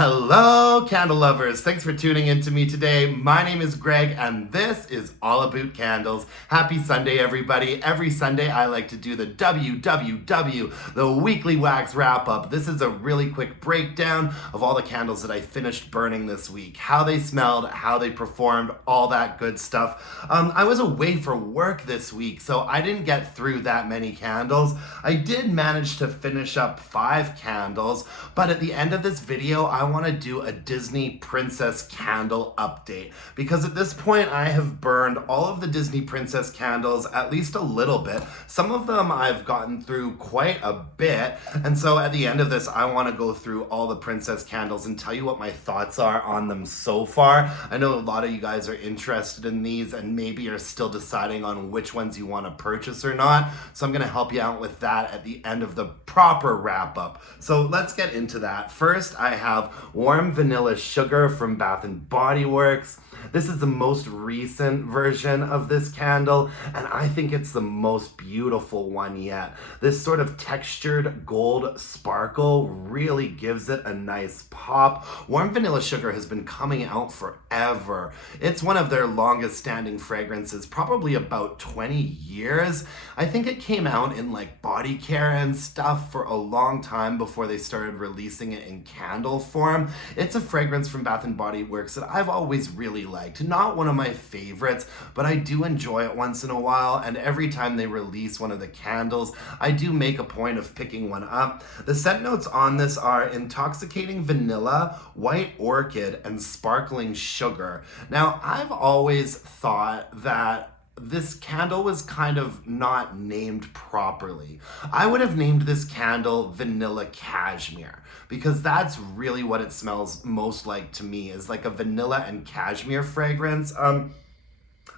Hello, candle lovers. Thanks for tuning in to me today. My name is Greg, and this is all about candles. Happy Sunday, everybody. Every Sunday, I like to do the WWW, the weekly wax wrap up. This is a really quick breakdown of all the candles that I finished burning this week, how they smelled, how they performed, all that good stuff. I was away for work this week, so I didn't get through that many candles. I did manage to finish up 5 candles, but at the end of this video, I want to do a Disney Princess candle update because at this point I have burned all of the Disney Princess candles at least a little bit. Some of them I've gotten through quite a bit, and so at the end of this I want to go through all the princess candles and tell you what my thoughts are on them so far. I know a lot of you guys are interested in these and maybe are still deciding on which ones you want to purchase or not, so I'm going to help you out with that at the end of the proper wrap up. So let's get into that. First, I have Warm Vanilla Sugar from Bath & Body Works. This is the most recent version of this candle, and I think it's the most beautiful one yet. This sort of textured gold sparkle really gives it a nice pop. Warm Vanilla Sugar has been coming out forever. It's one of their longest standing fragrances, probably about 20 years. I think it came out in like body care and stuff for a long time before they started releasing it in candle form. It's a fragrance from Bath & Body Works that I've always really liked. Not one of my favorites, but I do enjoy it once in a while, and every time they release one of the candles, I do make a point of picking one up. The scent notes on this are intoxicating vanilla, white orchid, and sparkling sugar. Now, I've always thought that this candle was kind of not named properly. I would have named this candle Vanilla Cashmere because that's really what it smells most like to me, is like a vanilla and cashmere fragrance.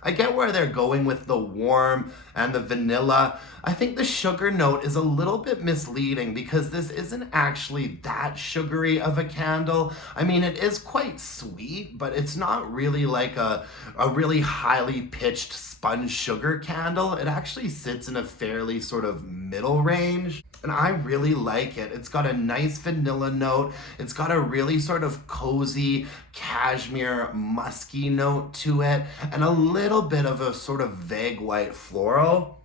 I get where they're going with the warm and the vanilla. I think the sugar note is a little bit misleading because this isn't actually that sugary of a candle. I mean, it is quite sweet, but it's not really like a really highly pitched sponge sugar candle. It actually sits in a fairly sort of middle range, and I really like it. It's got a nice vanilla note. It's got a really sort of cozy cashmere musky note to it, and a little bit of a sort of vague white floral.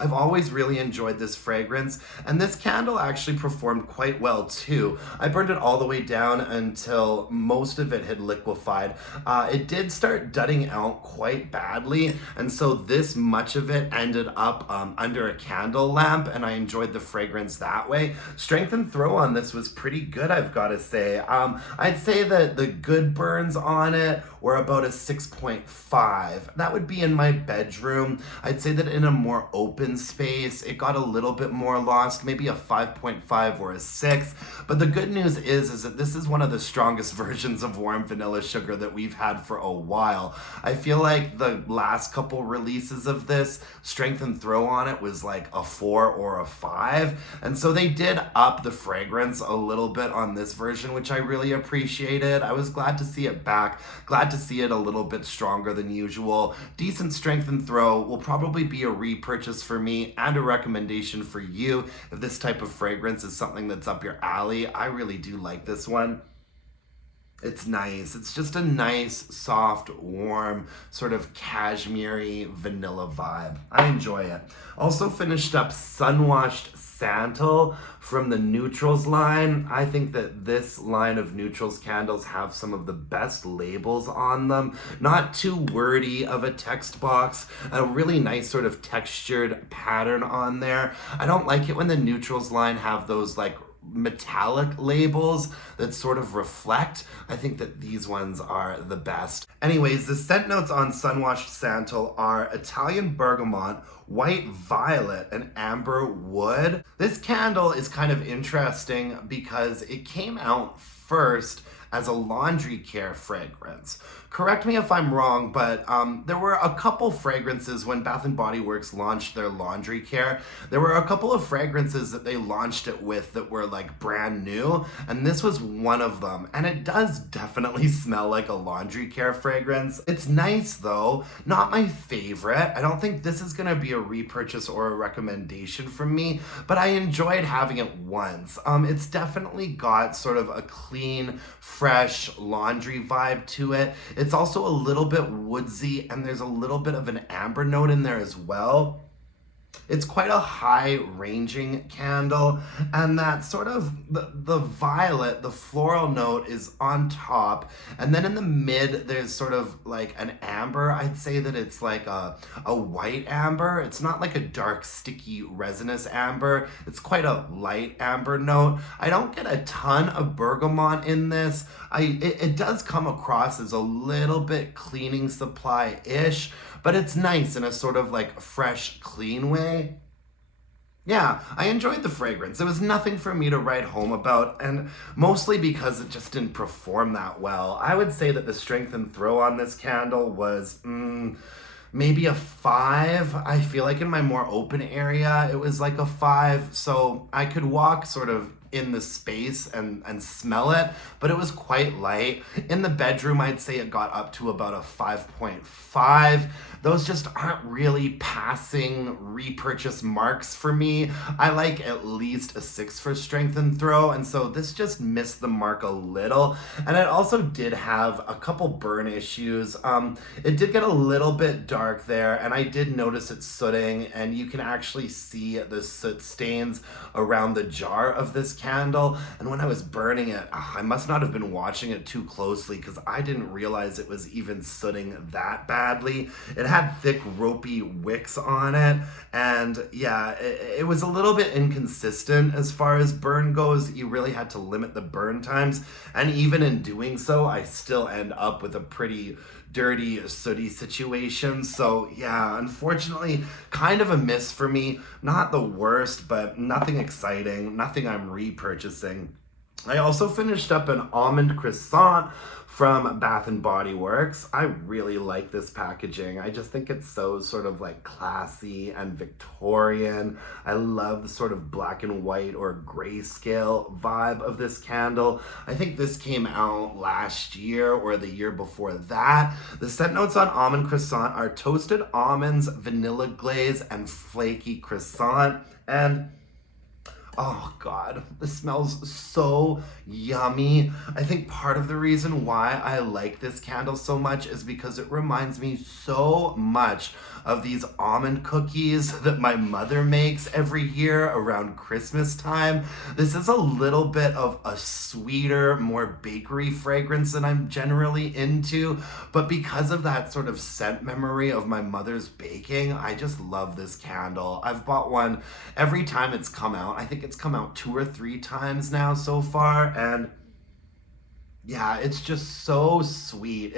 I've always really enjoyed this fragrance, and this candle actually performed quite well too. I burned it all the way down until most of it had liquefied. It did start dudding out quite badly, and so this much of it ended up under a candle lamp, and I enjoyed the fragrance that way. Strength and throw on this was pretty good, I've got to say. I'd say that the good burns on it were about a 6.5. That would be in my bedroom. I'd say that in a more open space, it got a little bit more lost, maybe a 5.5 or a 6. But the good news is that this is one of the strongest versions of Warm Vanilla Sugar that we've had for a while. I feel like the last couple releases of this, strength and throw on it was like a 4 or a 5. And so they did up the fragrance a little bit on this version, which I really appreciated. I was glad to see it back, glad to see it a little bit stronger than usual. Decent strength and throw, will probably be a repurchase for me and a recommendation for you if this type of fragrance is something that's up your alley. I really do like this one. It's nice. It's just a nice, soft, warm, sort of cashmere vanilla vibe. I enjoy it. Also finished up Sunwashed Santal from the Neutrals line. I think that this line of Neutrals candles have some of the best labels on them. Not too wordy of a text box. A really nice sort of textured pattern on there. I don't like it when the Neutrals line have those like metallic labels that sort of reflect. I think that these ones are the best. Anyways, the scent notes on Sunwashed Santal are Italian bergamot, white violet, and amber wood. This candle is kind of interesting because it came out first as a laundry care fragrance. Correct me if I'm wrong, but there were a couple fragrances when Bath & Body Works launched their laundry care. There were a couple of fragrances that they launched it with that were like brand new, and this was one of them. And it does definitely smell like a laundry care fragrance. It's nice though, not my favorite. I don't think this is gonna be a repurchase or a recommendation from me, but I enjoyed having it once. It's definitely got sort of a clean, fresh laundry vibe to it. It's also a little bit woodsy, and there's a little bit of an amber note in there as well. It's quite a high-ranging candle, and that sort of, the violet, the floral note is on top, and then in the mid, there's sort of like an amber. I'd say that it's like a white amber. It's not like a dark, sticky, resinous amber. It's quite a light amber note. I don't get a ton of bergamot in this. It does come across as a little bit cleaning supply-ish, but it's nice in a sort of like fresh, clean way. Yeah, I enjoyed the fragrance. It was nothing for me to write home about, and mostly because it just didn't perform that well. I would say that the strength and throw on this candle was maybe a 5. I feel like in my more open area, it was like a 5, so I could walk sort of in the space and smell it, but it was quite light. In the bedroom, I'd say it got up to about a 5.5. Those just aren't really passing repurchase marks for me. I like at least a 6 for strength and throw, and so this just missed the mark a little. And it also did have a couple burn issues. It did get a little bit dark there, and I did notice it sooting, and you can actually see the soot stains around the jar of this candle. And when I was burning it, I must not have been watching it too closely, because I didn't realize it was even sooting that badly. It had thick ropey wicks on it, and yeah, it was a little bit inconsistent as far as burn goes. You really had to limit the burn times, and even in doing so, I still end up with a pretty dirty, sooty situation. So yeah, unfortunately, kind of a miss for me. Not the worst, but nothing exciting, nothing I'm repurchasing. I also finished up an Almond Croissant from Bath & Body Works. I really like this packaging. I just think it's so sort of like classy and Victorian. I love the sort of black and white or grayscale vibe of this candle. I think this came out last year or the year before that. The scent notes on Almond Croissant are toasted almonds, vanilla glaze, and flaky croissant. And oh God, this smells so yummy. I think part of the reason why I like this candle so much is because it reminds me so much of these almond cookies that my mother makes every year around Christmas time. This is a little bit of a sweeter, more bakery fragrance than I'm generally into, but because of that sort of scent memory of my mother's baking, I just love this candle. I've bought one every time it's come out. I think it's come out 2 or 3 times now so far, and yeah, it's just so sweet.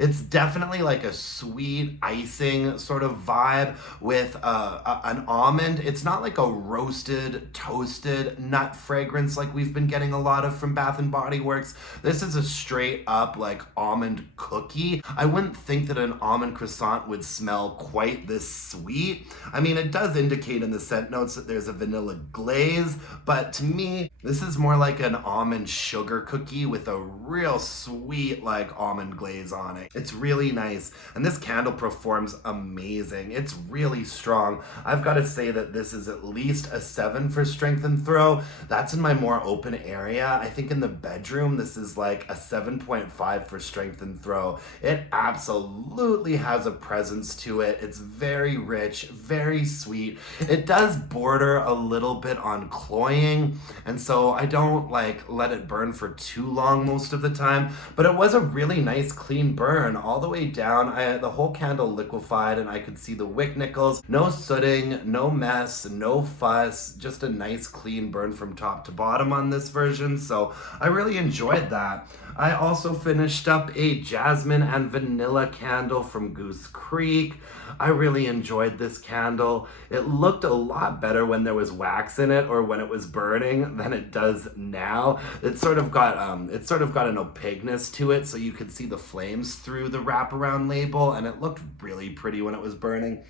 It's definitely like a sweet icing sort of vibe with an almond. It's not like a roasted, toasted nut fragrance like we've been getting a lot of from Bath & Body Works. This is a straight up like almond cookie. I wouldn't think that an almond croissant would smell quite this sweet. I mean, it does indicate in the scent notes that there's a vanilla glaze, but to me, this is more like an almond sugar cookie with a real sweet like almond glaze on it. It's really nice, and this candle performs amazing. It's really strong. I've got to say that this is at least a 7 for strength and throw. That's in my more open area. I think in the bedroom this is like a 7.5 for strength and throw. It absolutely has a presence to it. It's very rich, very sweet. It does border a little bit on cloying, and so I don't like let it burn for too long most of the time, but it was a really nice clean burn all the way down. The whole candle liquefied, and I could see the wick nickels. No sooting, no mess, no fuss, just a nice clean burn from top to bottom on this version, so I really enjoyed that. I also finished up a jasmine and vanilla candle from Goose Creek. I really enjoyed this candle. It looked a lot better when there was wax in it or when it was burning than it does now. It sort of got got an opaqueness to it so you could see the flames through the wraparound label, and it looked really pretty when it was burning.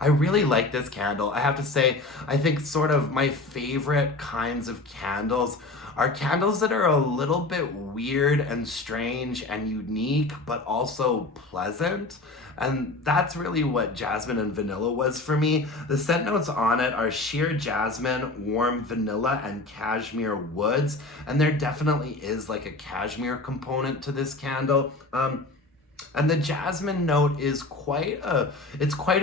I really like this candle. I have to say, I think sort of my favorite kinds of candles are candles that are a little bit weird and strange and unique, but also pleasant. And that's really what Jasmine and Vanilla was for me. The scent notes on it are sheer jasmine, warm vanilla, and cashmere woods. And there definitely is like a cashmere component to this candle. And the jasmine note is quite a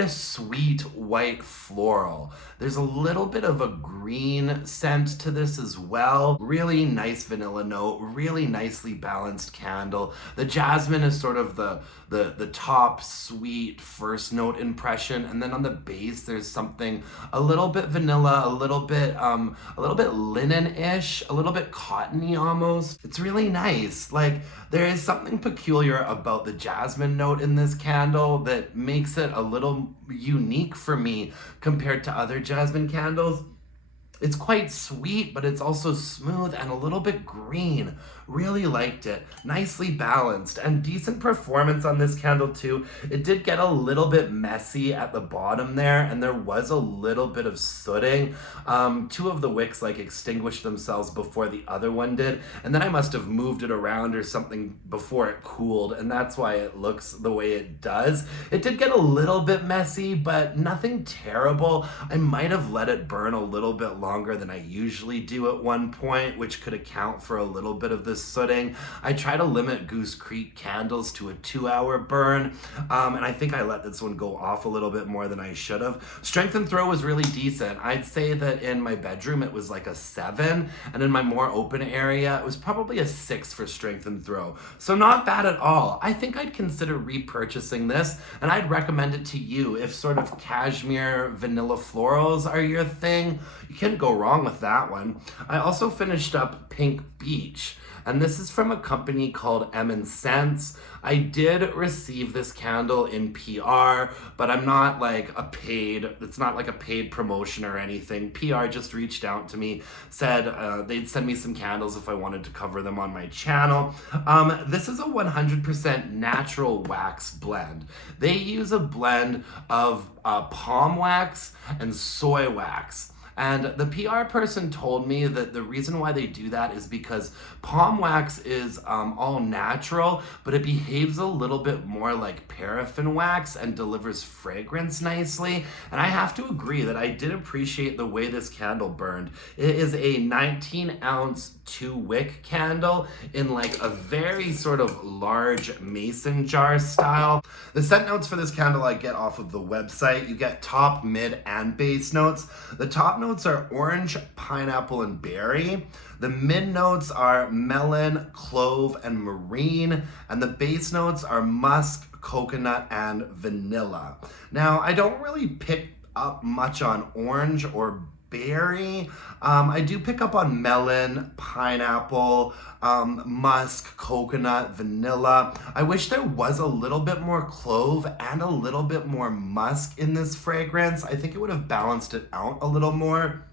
sweet white floral. There's a little bit of a green scent to this as well. Really nice vanilla note, really nicely balanced candle. The jasmine is sort of the top sweet first note impression, and then on the base there's something a little bit vanilla, a little bit linen-ish, a little bit cottony almost. It's really nice. Like, there is something peculiar about the jasmine note in this candle that makes it a little unique for me compared to other jasmine candles. It's quite sweet, but it's also smooth and a little bit green. Really liked it. Nicely balanced and decent performance on this candle too. It did get a little bit messy at the bottom there, and there was a little bit of sooting. Two of the wicks like extinguished themselves before the other one did, and then I must have moved it around or something before it cooled, and that's why it looks the way it does. It did get a little bit messy, but nothing terrible. I might have let it burn a little bit longer than I usually do at one point, which could account for a little bit of this sooting. I try to limit Goose Creek candles to a 2-hour burn, and I think I let this one go off a little bit more than I should have. Strength and throw was really decent. I'd say that in my bedroom it was like a 7, and in my more open area it was probably a 6 for strength and throw. So not bad at all. I think I'd consider repurchasing this, and I'd recommend it to you if sort of cashmere vanilla florals are your thing. You can't go wrong with that one. I also finished up Pink Beach, and this is from a company called M&Sense. I did receive this candle in PR, but I'm not like it's not like a paid promotion or anything. PR just reached out to me, said they'd send me some candles if I wanted to cover them on my channel. This is a 100% natural wax blend. They use a blend of palm wax and soy wax. And the PR person told me that the reason why they do that is because palm wax is all natural, but it behaves a little bit more like paraffin wax and delivers fragrance nicely. And I have to agree that I did appreciate the way this candle burned. It is a 19-ounce 2-wick candle in like a very sort of large mason jar style. The scent notes for this candle I get off of the website. You get top, mid, and base notes. The top notes are orange, pineapple, and berry. The mid notes are melon, clove, and marine. And the base notes are musk, coconut, and vanilla. Now, I don't really pick up much on orange or berry. I do pick up on melon, pineapple, musk, coconut, vanilla. I wish there was a little bit more clove and a little bit more musk in this fragrance. I think it would have balanced it out a little more.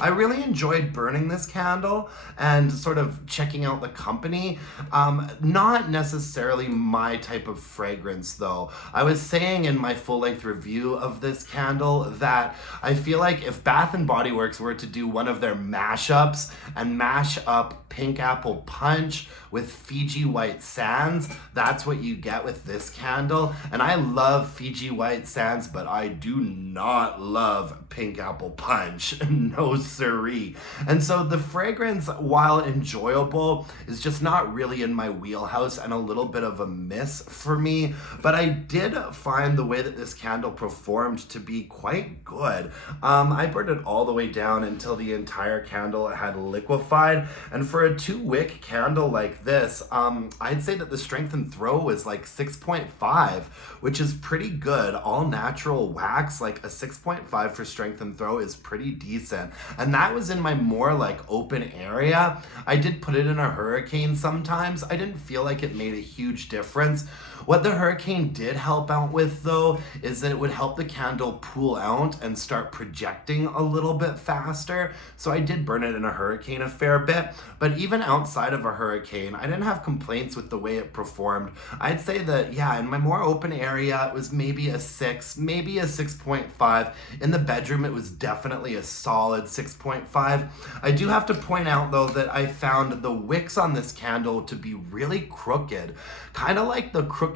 I really enjoyed burning this candle and sort of checking out the company. Not necessarily my type of fragrance though. I was saying in my full-length review of this candle that I feel like if Bath & Body Works were to do one of their mashups and mash up Pink Apple Punch with Fiji White Sands, that's what you get with this candle. And I love Fiji White Sands, but I do not love Pink Apple Punch. No siree. And so the fragrance, while enjoyable, is just not really in my wheelhouse and a little bit of a miss for me. But I did find the way that this candle performed to be quite good. I burned it all the way down until the entire candle had liquefied. And for a 2-wick candle like this, I'd say that the strength and throw is like 6.5, which is pretty good. All natural wax, like a 6.5 for strength and throw is pretty decent. and that was in my more like open area. I did put it in a hurricane sometimes. I didn't feel like it made a huge difference. What the hurricane did help out with though is that it would help the candle pool out and start projecting a little bit faster. So I did burn it in a hurricane a fair bit, but even outside of a hurricane, I didn't have complaints with the way it performed. I'd say that, yeah, in my more open area, it was maybe a 6, maybe a 6.5. In the bedroom, it was definitely a solid 6.5. I do have to point out though that I found the wicks on this candle to be really crooked, kind of like the crooked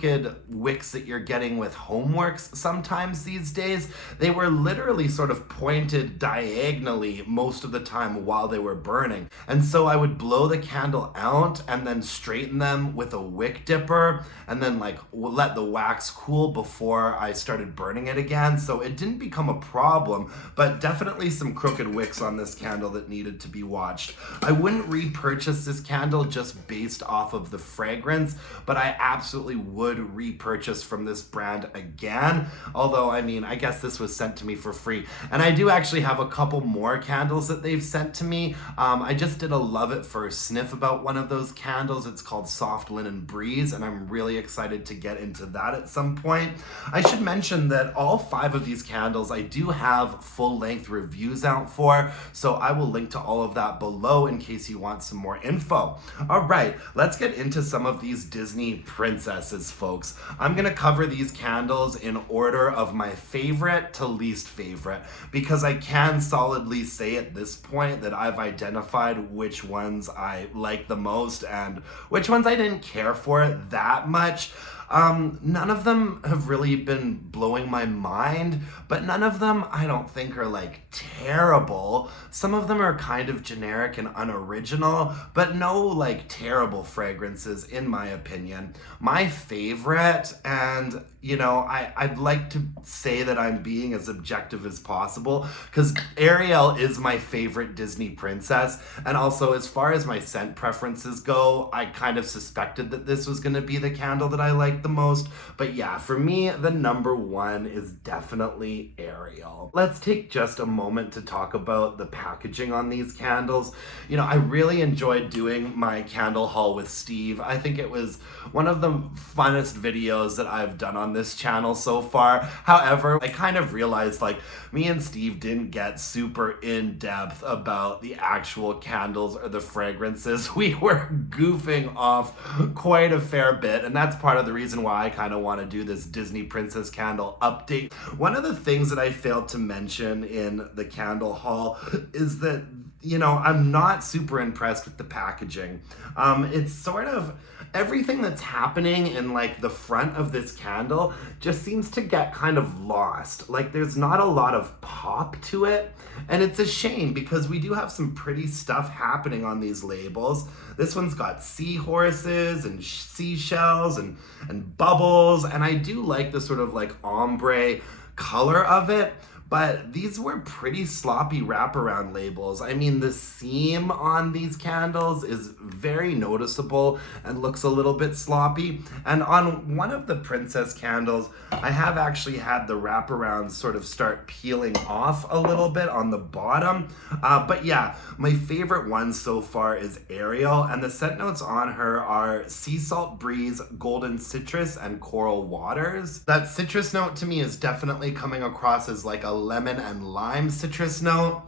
wicks that you're getting with homeworks sometimes these days. They were literally sort of pointed diagonally most of the time while they were burning. And so I would blow the candle out and then straighten them with a wick dipper and then like let the wax cool before I started burning it again. So it didn't become a problem, but definitely some crooked wicks on this candle that needed to be watched. I wouldn't repurchase this candle just based off of the fragrance, but I absolutely would repurchase from this brand again. Although, I mean, I guess this was sent to me for free. And I do actually have a couple more candles that they've sent to me. I just did a love it first sniff about one of those candles. It's called Soft Linen Breeze, and I'm really excited to get into that at some point. I should mention that all 5 of these candles I do have full-length reviews out for, so I will link to all of that below in case you want some more info. All right, let's get into some of these Disney princesses, folks. I'm gonna cover these candles in order of my favorite to least favorite, because I can solidly say at this point that I've identified which ones I like the most and which ones I didn't care for that much. None of them have really been blowing my mind, but none of them I don't think are like terrible. Some of them are kind of generic and unoriginal, but no like terrible fragrances in my opinion. My favorite, and you know, I'd like to say that I'm being as objective as possible because Ariel is my favorite Disney princess, and also as far as my scent preferences go, I kind of suspected that this was going to be the candle that I liked the most. But yeah, for me, the number 1 is definitely Ariel. Let's take just a moment to talk about the packaging on these candles. You know, I really enjoyed doing my candle haul with Steve. I think it was one of the funnest videos that I've done on this channel so far. However, I kind of realized like me and Steve didn't get super in depth about the actual candles or the fragrances. We were goofing off quite a fair bit, and that's part of the reason why I kind of want to do this Disney Princess candle update. One of the things that I failed to mention in the candle haul is that, you know, I'm not super impressed with the packaging. It's sort of everything that's happening in like the front of this candle just seems to get kind of lost. Like there's not a lot of pop to it, and it's a shame because we do have some pretty stuff happening on these labels. This one's got seahorses and seashells and bubbles, and I do like the sort of like ombre color of it. But these were pretty sloppy wraparound labels. I mean, the seam on these candles is very noticeable and looks a little bit sloppy. And on one of the princess candles, I have actually had the wraparound sort of start peeling off a little bit on the bottom. But yeah, my favorite one so far is Ariel, and the scent notes on her are sea salt breeze, golden citrus, and coral waters. That citrus note to me is definitely coming across as like a lemon and lime citrus note.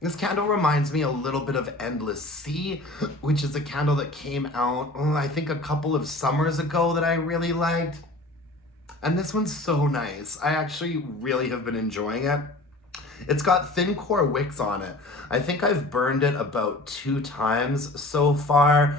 This candle reminds me a little bit of Endless Sea, which is a candle that came out, I think a couple of summers ago that I really liked. And this one's so nice. I actually really have been enjoying it. It's got thin core wicks on it. I think I've burned it about 2 times so far.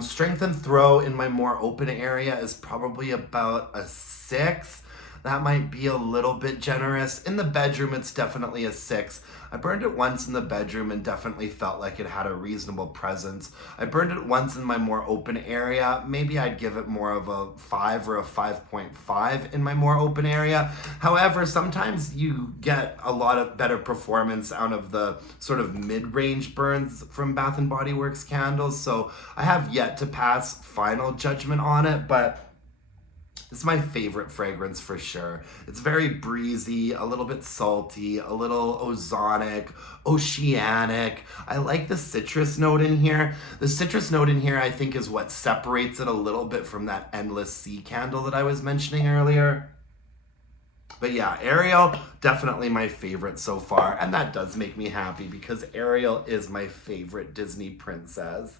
Strength and throw in my more open area is probably about a 6. That might be a little bit generous. In the bedroom, it's definitely a 6. I burned it once in the bedroom and definitely felt like it had a reasonable presence. I burned it once in my more open area. Maybe I'd give it more of a 5 or a 5.5 in my more open area. However, sometimes you get a lot of better performance out of the sort of mid-range burns from Bath & Body Works candles. So I have yet to pass final judgment on it, but This is my favorite fragrance for sure. It's very breezy, a little bit salty, a little ozonic, oceanic. I like the citrus note in here. The citrus note in here, I think, is what separates it a little bit from that Endless Sea candle that I was mentioning earlier. But yeah, Ariel, definitely my favorite so far. And that does make me happy because Ariel is my favorite Disney princess.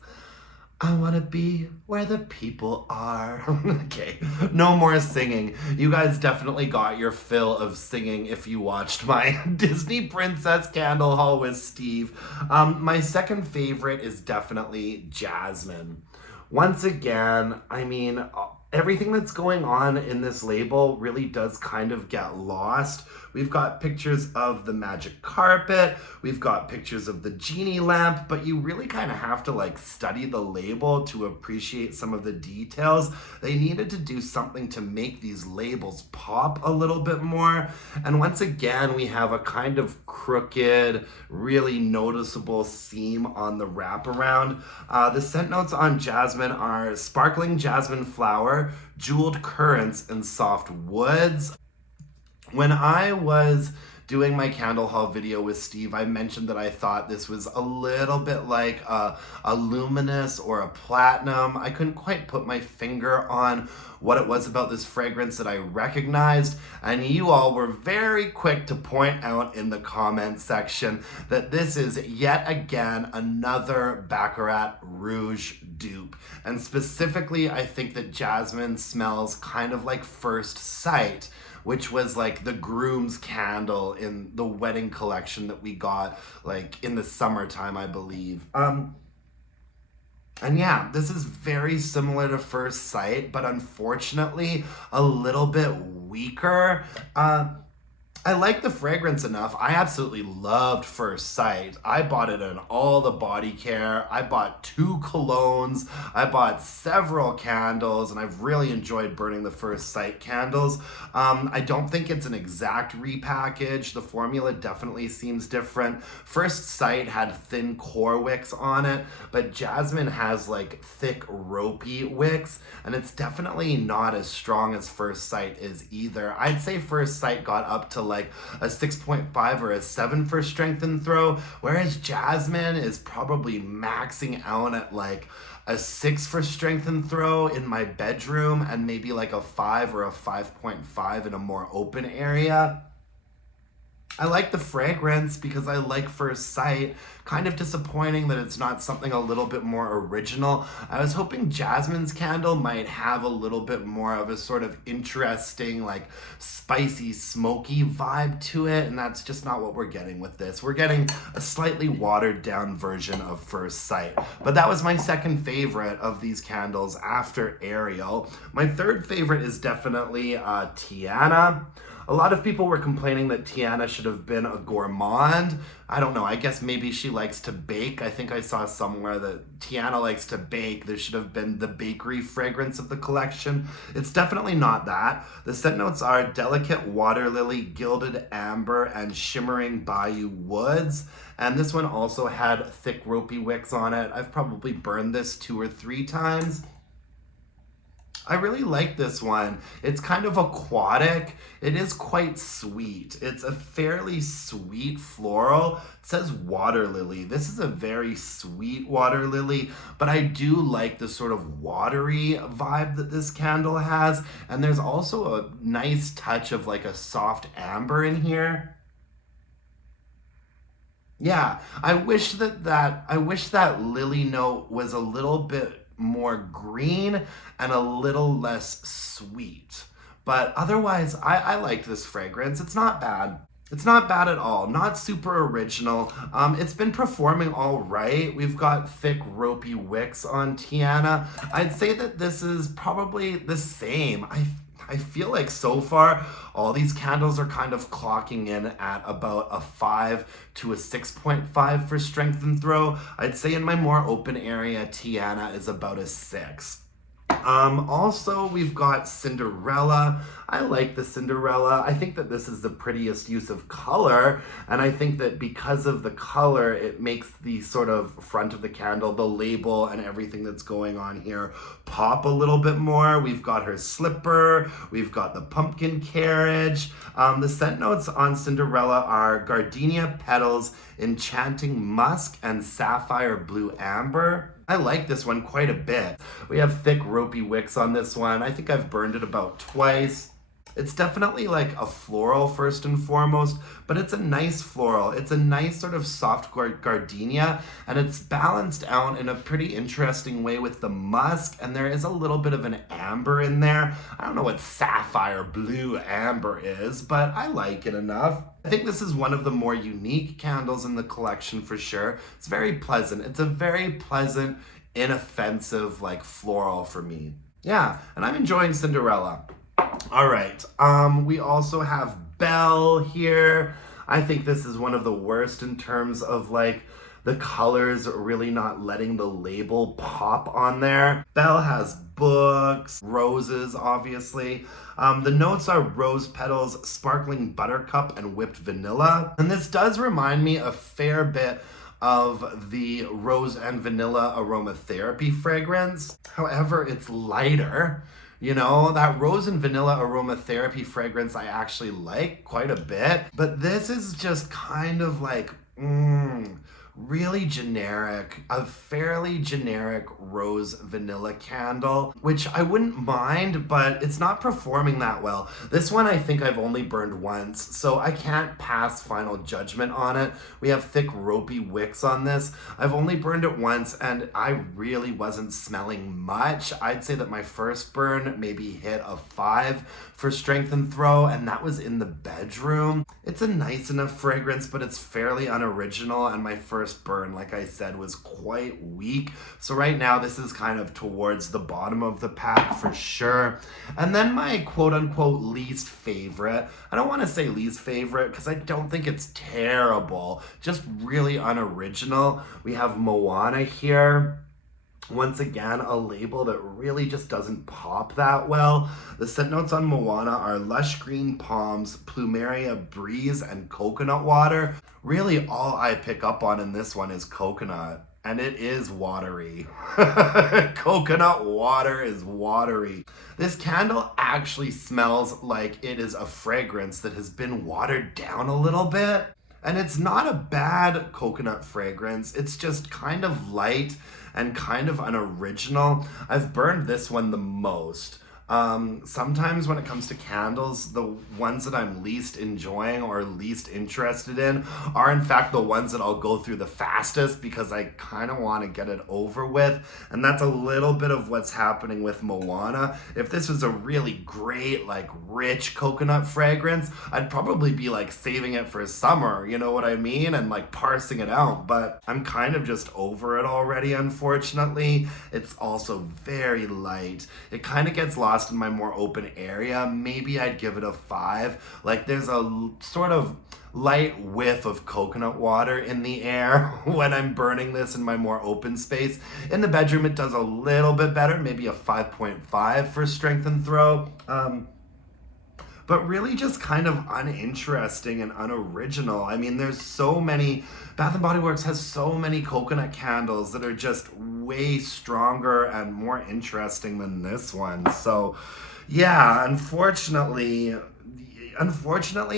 I want to be where the people are. Okay, no more singing. You guys definitely got your fill of singing if you watched my Disney Princess Candle Haul with Steve. My second favorite is definitely Jasmine. Once again, I mean, everything that's going on in this label really does kind of get lost. We've got pictures of the magic carpet, we've got pictures of the genie lamp, but you really kind of have to like study the label to appreciate some of the details. They needed to do something to make these labels pop a little bit more. And once again, we have a kind of crooked, really noticeable seam on the wraparound. The scent notes on Jasmine are sparkling jasmine flower, jeweled currants, and soft woods. When I was doing my candle haul video with Steve, I mentioned that I thought this was a little bit like a luminous or a platinum. I couldn't quite put my finger on what it was about this fragrance that I recognized, and you all were very quick to point out in the comment section that this is yet again another Baccarat Rouge dupe. And specifically, I think that Jasmine smells kind of like First Sight, which was like the groom's candle in the wedding collection that we got like in the summertime, I believe. And yeah, this is very similar to First Sight, but unfortunately a little bit weaker. I like the fragrance enough. I absolutely loved First Sight. I bought it in all the body care. I bought 2 colognes. I bought several candles, and I've really enjoyed burning the First Sight candles. I don't think it's an exact repackage. The formula definitely seems different. First Sight had thin core wicks on it, but Jasmine has like thick ropey wicks, and it's definitely not as strong as First Sight is either. I'd say First Sight got up to like a 6.5 or a 7 for strength and throw, whereas Jasmine is probably maxing out at like a 6 for strength and throw in my bedroom and maybe like a 5 or a 5.5 in a more open area. I like the fragrance because I like First Sight. Kind of disappointing that it's not something a little bit more original. I was hoping Jasmine's candle might have a little bit more of a sort of interesting, like spicy, smoky vibe to it, and that's just not what we're getting with this. We're getting a slightly watered down version of First Sight. But that was my second favorite of these candles after Ariel. My third favorite is definitely Tiana. A lot of people were complaining that Tiana should have been a gourmand. I don't know, I guess maybe she likes to bake. I think I saw somewhere that Tiana likes to bake. There should have been the bakery fragrance of the collection. It's definitely not that. The scent notes are delicate water lily, gilded amber, and shimmering bayou woods. And this one also had thick ropey wicks on it. I've probably burned this 2 or 3 times. I really like this one. It's kind of aquatic. It is quite sweet. It's a fairly sweet floral. It says water lily. This is a very sweet water lily, but I do like the sort of watery vibe that this candle has. And there's also a nice touch of like a soft amber in here. Yeah, I wish that lily note was a little bit more green and a little less sweet. But otherwise, I like this fragrance. It's not bad. It's not bad at all. Not super original. It's been performing all right. We've got thick, ropey wicks on Tiana. I'd say that this is probably the same. I feel like so far, all these candles are kind of clocking in at about a 5 to a 6.5 for strength and throw. I'd say in my more open area, Tiana is about a 6. Also, we've got Cinderella. I like the Cinderella. I think that this is the prettiest use of color, and I think that because of the color, it makes the sort of front of the candle, the label, and everything that's going on here pop a little bit more. We've got her slipper. We've got the pumpkin carriage. The scent notes on Cinderella are gardenia petals, enchanting musk, and sapphire blue amber. I like this one quite a bit. We have thick ropey wicks on this one. I think I've burned it about twice. It's definitely like a floral first and foremost, but it's a nice floral. It's a nice sort of soft gardenia, and it's balanced out in a pretty interesting way with the musk, and there is a little bit of an amber in there. I don't know what sapphire blue amber is, but I like it enough. I think this is one of the more unique candles in the collection for sure. It's very pleasant. It's a very pleasant, inoffensive, like floral for me. Yeah, and I'm enjoying Cinderella. All right, we also have Belle here. I think this is one of the worst in terms of like the colors really not letting the label pop on there. Belle has books, roses, obviously. The notes are rose petals, sparkling buttercup, and whipped vanilla. And this does remind me a fair bit of the rose and vanilla aromatherapy fragrance. However, it's lighter. You know, that rose and vanilla aromatherapy fragrance I actually like quite a bit. But this is just kind of like, really generic, a fairly generic rose vanilla candle, which I wouldn't mind, but it's not performing that well. This one I think I've only burned once, so I can't pass final judgment on it. We have thick ropey wicks on this. I've only burned it once, and I really wasn't smelling much. I'd say that my first burn maybe hit a 5 for strength and throw, and that was in the bedroom. It's a nice enough fragrance, but it's fairly unoriginal, and my first burn, like I said, was quite weak. So right now this is kind of towards the bottom of the pack for sure. And then my quote-unquote least favorite, I don't want to say least favorite because I don't think it's terrible, just really unoriginal. We have Moana here. Once again, a label that really just doesn't pop that well. The scent notes on Moana are lush green palms, plumeria breeze, and coconut water. Really, all I pick up on in this one is coconut, and it is watery. Coconut water is watery. This candle actually smells like it is a fragrance that has been watered down a little bit. And it's not a bad coconut fragrance. It's just kind of light and kind of unoriginal. I've burned this one the most. Sometimes when it comes to candles, the ones that I'm least enjoying or least interested in are in fact the ones that I'll go through the fastest because I kind of want to get it over with. And that's a little bit of what's happening with Moana. If this was a really great, like rich coconut fragrance, I'd probably be like saving it for summer, you know what I mean? And like parsing it out, but I'm kind of just over it already, unfortunately. It's also very light. It kind of gets lost in my more open area. Maybe I'd give it a 5. Like there's a sort of light whiff of coconut water in the air when I'm burning this in my more open space. In the bedroom it does a little bit better, maybe a 5.5 for strength and throw. But really just kind of uninteresting and unoriginal. I mean, there's so many, Bath & Body Works has so many coconut candles that are just way stronger and more interesting than this one. So yeah, unfortunately,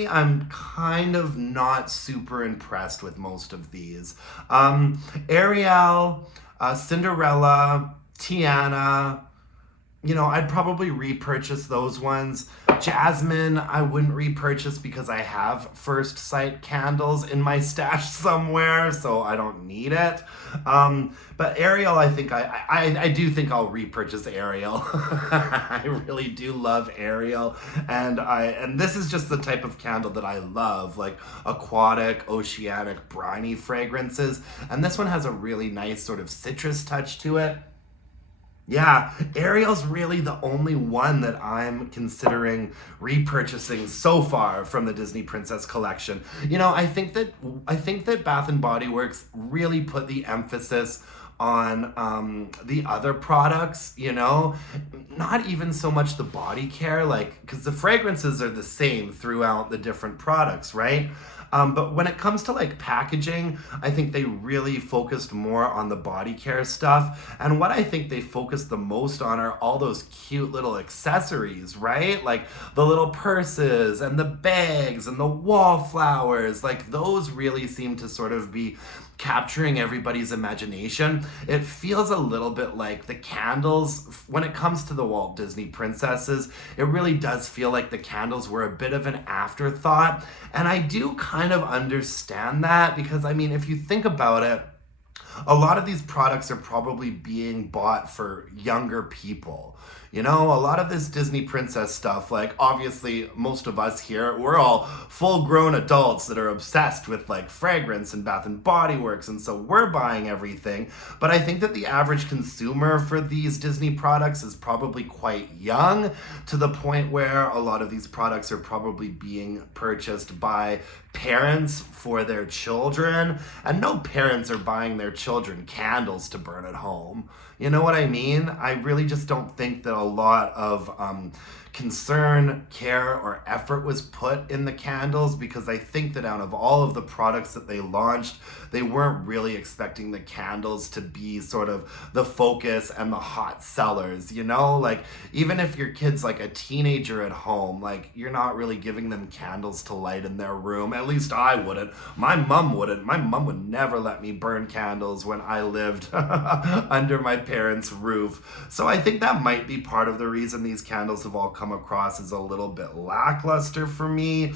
I'm kind of not super impressed with most of these. Ariel, Cinderella, Tiana, you know, I'd probably repurchase those ones. Jasmine, I wouldn't repurchase because I have First Sight candles in my stash somewhere, so I don't need it. But Ariel, I think I do think I'll repurchase Ariel. I really do love Ariel, and this is just the type of candle that I love, like aquatic, oceanic, briny fragrances. And this one has a really nice sort of citrus touch to it. Yeah, Ariel's really the only one that I'm considering repurchasing so far from the Disney Princess collection. You know, I think that Bath & Body Works really put the emphasis on the other products, you know, not even so much the body care, like, because the fragrances are the same throughout the different products, right? But when it comes to like packaging, I think they really focused more on the body care stuff. And what I think they focused the most on are all those cute little accessories, right? Like the little purses and the bags and the wallflowers. Like those really seem to sort of be capturing everybody's imagination. It feels a little bit like the candles, when it comes to the Walt Disney princesses, it really does feel like the candles were a bit of an afterthought. And I do kind of understand that because, I mean, if you think about it, a lot of these products are probably being bought for younger people. You know, a lot of this Disney princess stuff, like obviously most of us here, we're all full grown adults that are obsessed with like fragrance and Bath and Body Works, and so we're buying everything. But I think that the average consumer for these Disney products is probably quite young, to the point where a lot of these products are probably being purchased by parents for their children, and no parents are buying their children candles to burn at home. You know what I mean? I really just don't think that a lot of concern, care, or effort was put in the candles, because I think that out of all of the products that they launched, they weren't really expecting the candles to be sort of the focus and the hot sellers, you know? Like, even if your kid's like a teenager at home, like, you're not really giving them candles to light in their room. At least I wouldn't. My mom wouldn't. My mom would never let me burn candles when I lived under my parents' roof. So I think that might be part of the reason these candles have all come across as a little bit lackluster for me.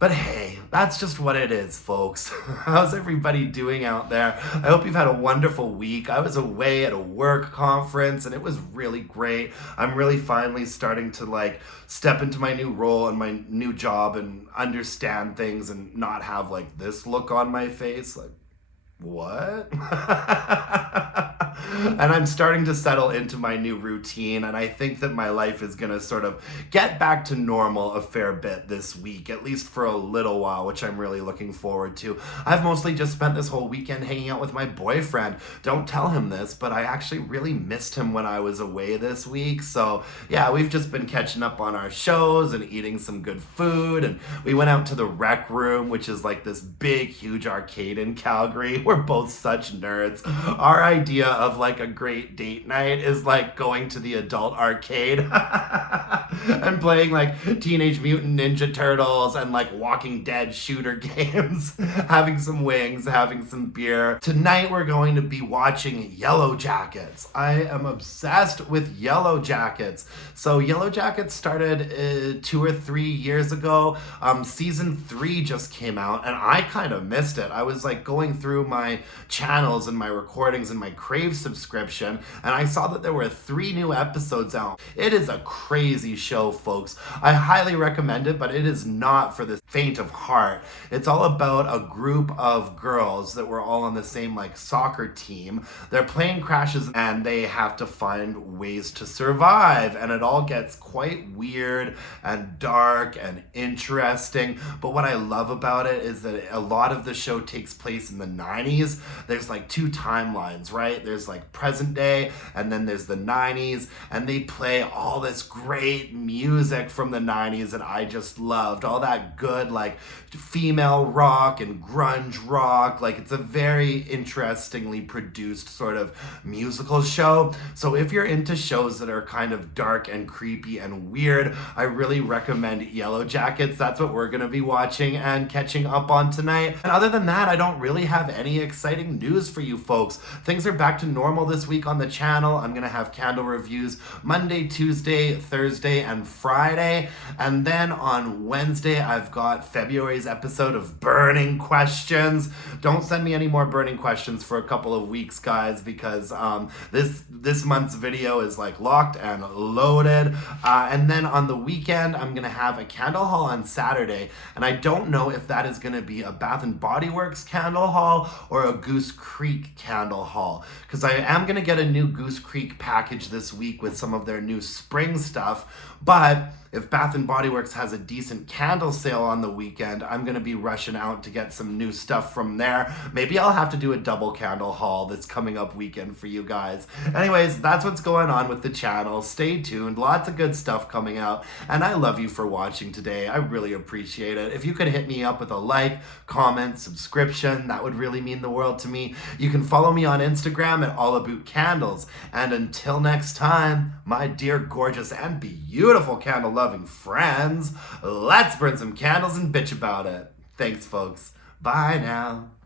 But hey, that's just what it is, folks. How's everybody doing out there? I hope you've had a wonderful week. I was away at a work conference and it was really great. I'm really finally starting to like step into my new role and my new job and understand things and not have like this look on my face. Like, what? And I'm starting to settle into my new routine, and I think that my life is going to sort of get back to normal a fair bit this week, at least for a little while, which I'm really looking forward to. I've mostly just spent this whole weekend hanging out with my boyfriend. Don't tell him this, but I actually really missed him when I was away this week. So yeah, we've just been catching up on our shows and eating some good food, and we went out to the Rec Room, which is like this big, huge arcade in Calgary. We're both such nerds. Our idea of like a great date night is like going to the adult arcade and playing like Teenage Mutant Ninja Turtles and like Walking Dead shooter games, having some wings, having some beer. Tonight we're going to be watching Yellowjackets. I am obsessed with Yellowjackets. So Yellowjackets started 2 or 3 years ago. Season 3 just came out and I kind of missed it. I was like going through my channels and my recordings and my Crave subscription, and I saw that there were 3 new episodes out. It is a crazy show, folks. I highly recommend it, but it is not for the faint of heart. It's all about a group of girls that were all on the same like soccer team. Their plane crashes and they have to find ways to survive, and it all gets quite weird and dark and interesting. But what I love about it is that a lot of the show takes place in the 90s. There's like 2 timelines, right? There's like present day and then there's the 90s, and they play all this great music from the 90s that I just loved. All that good like female rock and grunge rock. Like, it's a very interestingly produced sort of musical show. So if you're into shows that are kind of dark and creepy and weird, I really recommend Yellowjackets. That's what we're gonna be watching and catching up on tonight. And other than that, I don't really have any exciting news for you folks. Things are back to normal this week on the channel. I'm gonna have candle reviews Monday, Tuesday, Thursday, and Friday. And then on Wednesday, I've got February's episode of Burning Questions. Don't send me any more burning questions for a couple of weeks, guys, because this month's video is like locked and loaded. And then on the weekend, I'm gonna have a candle haul on Saturday, and I don't know if that is gonna be a Bath and Body Works candle haul or a Goose Creek candle haul, because I am going to get a new Goose Creek package this week with some of their new spring stuff. But if Bath & Body Works has a decent candle sale on the weekend, I'm going to be rushing out to get some new stuff from there. Maybe I'll have to do a double candle haul this coming up weekend for you guys. Anyways, that's what's going on with the channel. Stay tuned. Lots of good stuff coming out. And I love you for watching today. I really appreciate it. If you could hit me up with a like, comment, subscription, that would really mean the world to me. You can follow me on Instagram at allaboutcandles. And until next time, my dear, gorgeous, and beautiful candle-loving friends, let's burn some candles and bitch about it. Thanks, folks. Bye now.